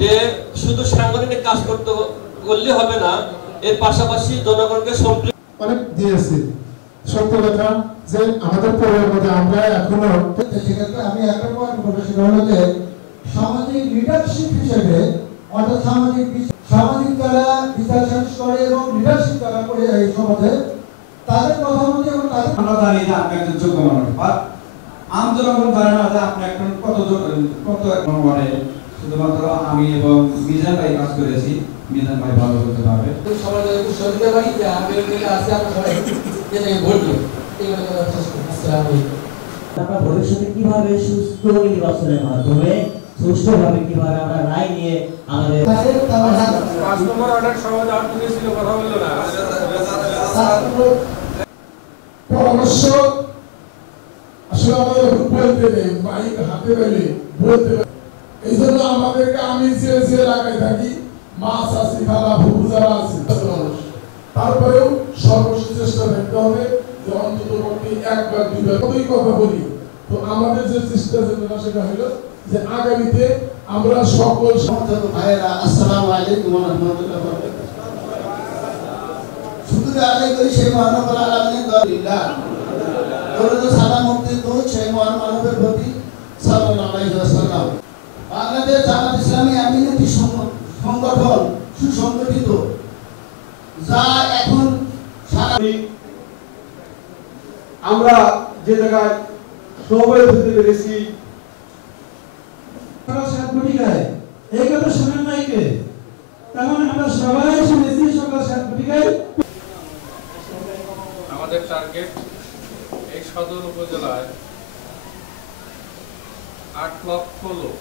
যে শুধু সাংগঠনিক কাজ করলে হবে না, এর পাশাপাশি জনগণকে সম্পৃক্ত অনেক দিয়েছি। সত্য কথা যে আমাদের পরিবারের মধ্যে আমরা এখনো সেক্ষেত্রে আমি একটা পয়েন্ট বলবো, সেটা হলো যে সামাজিক লিডারশিপ হিসেবে অর্থাৎ সামাজিক যারা বিচার সালিশ করে এবং লিডারশিপ যারা করে এই সমাজে তাদের কথা মতো এবং তাদের আমরা জানি যে আপনি একজন যোগ্য মানুষ, বা আম জনগণ জানে না যে আপনি এখন কত মানে শুধুমাত্র আমি এবং মিজান ভাই কাজ করেছি, মিজান ভাই ভালো করতে পারবে। সমাজের সুবিধা বাড়ি যে আগের দিকে আছে আমরা সবাই যে ভোট দিই এইগুলো শেষ করি। আসসালামু আলাইকুম। আমরা ভবিষ্যতে কিভাবে সুস্থ নির্বাচনের মাধ্যমে সুষ্ঠুভাবে কিভাবে আমরা রায় নিয়ে আমাদের 5 নম্বর অর্ডার সমাজ আর তুমি ছিল কথা বললো না পরামর্শ আসলে আমাদের বলতে নেই, মাইক হাতে পেলে বলতে, এই জন্য আমাদেরকে আমি যে এলাকায় থাকি মাছ আছে, খালা ভুবু যারা আছে তারপরেও সর্বশেষ চেষ্টা থাকতে হবে যে অন্তত একবার দুইবার কতই কথা বলি। তো আমাদের যে চেষ্টা সেটা হলো যে আগামীতে আমরা সকল সমর্থক ভাইয়েরা আসসালামু আলাইকুম ওয়া রাহমাতুল্লাহি ওয়া বারাকাতুহু। শুধু আদায় করি সেই মহান রব্বুল আলামিনের দরবারে দরুদ ও সালাম মুক্তি দূত সেই মহান মানবের প্রতি সাল্লাল্লাহু আলাইহি ওয়াসাল্লাম। বাংলাদেশ জামাত ইসলামী আমিনতি সংগঠন সুসংগঠিত, যা এখন আমরা যে জায়গায় সবাই হতে পেরেছি এই কথা শোনেন নাই কে? তেমন আমরা সবাই শুনেছি সকাল 7 ঘটিকায়। আমাদের টার্গেট এই সদর উপজেলায় 8 লক্ষ লোক